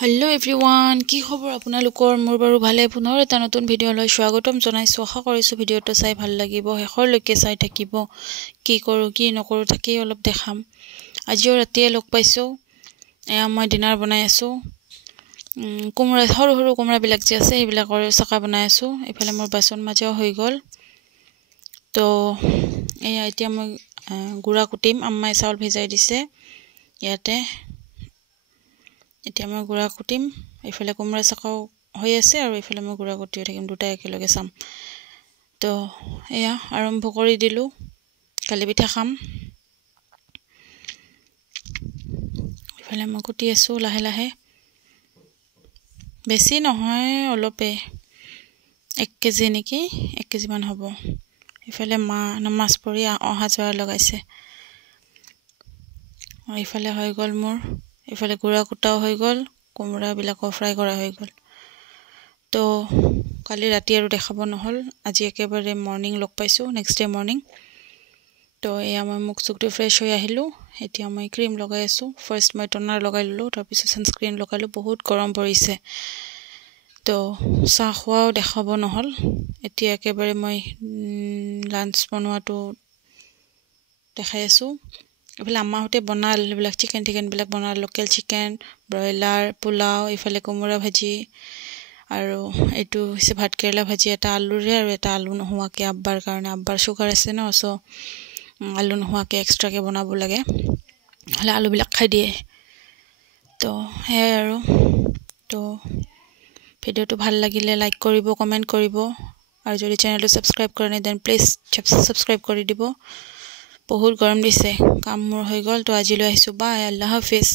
hello everyone কি খবৰ আপোনালোকৰ মোৰ বাৰু ভালে পুনৰ এটা নতুন ভিডিও লৈ স্বাগতম জনাইছো আশা কৰিছো ভিডিওটো চাই ভাল লাগিব হেখৰলৈকে চাই থাকিব কি কৰো কি নকৰো তাকে অলপ দেখাম আজিও ৰাতিয়ে লগ পাইছো এয়া মই ডিনাৰ বনাই আছো কুমৰা সৰু সৰু কুমৰা বিলাক যে আছে এইবিলাকৰ চকা বনাই আছো এফালে মোৰ বাসন মাজাও হৈ গল তো এয়া এতিয়া মই গুড়া কুটিম আম্মাই চাউল ভিজাই দিছে ইয়াতে এতিয়া মই গুড়া কুটিম এফালে কুমৰা চকাও হৈ আছে আৰু এফালে মই গুড়া কুটিও থাকিম দুটা একেলগে চাম তো এয়া আৰম্ভ কৰি দিলো কালি পিঠা খাম এফালে মই কুটি আছো লাহে লাহে বেছি নহয় অলপে 1 কেজি নেকি 1 কেজি মান হ'ব এফালে নামাজ পঢ়ি অহা যোৱা লগাইছে এফালে হৈ গল মোৰ এফালে গুড়া কুটাও হৈ গল কুমৰা বিলাকো ফ্ৰাই কৰা হৈ গল তো কালি ৰাতি আৰু দেখাব নহল আজি একেবাৰে মৰ্নিং লগ পাইছো নেক্সট ডে মৰ্নিং তো এয়া মই মুখ চুকটো ফ্ৰেশ হৈ আহিলো এতিয়া মই ক্ৰীম লগাই আছো ফাৰ্স্ট মই টনাৰ লগাই ললো তাৰ পিছত সানস্ক্ৰিন লগালো বহুত গৰম পৰিছে তো চাহ খোৱাও দেখাব নহল এতিয়া একেবাৰে মই লাঞ্চ বনোৱাটো দেখাই আছো এফালে আম্মাহতে বনাল বিলাক চিকেন বিলাক বনাল লোকেল চিকেন ব্ৰয়লাৰ পোলাও এফালে কুমৰা ভাজি আৰু এটো হৈছে ভাত কেৰেলা ভাজি এটা আলুৰে আৰু এটা আলু নহোৱাকে আব্বাৰ কাৰণে আব্বাৰ সুগাৰ আছে ন সো আলু নহোৱাকে এক্সট্ৰাকে বনাব লাগে হলে আলু বিলাক খাই দিয়ে তো হে আৰু তো ভিডিওটো ভাল লাগিলে লাইক কৰিব কমেন্ট কৰিব আৰু যদি চেনেলটো সাবস্ক্ৰাইব কৰা নাই দেন প্লিজ সাবস্ক্ৰাইব কৰি দিব বহুত গৰম দিছে কাম মোৰ হৈ গল তো আজিলৈ আহিছো বাই আল্লাহ হাফেজ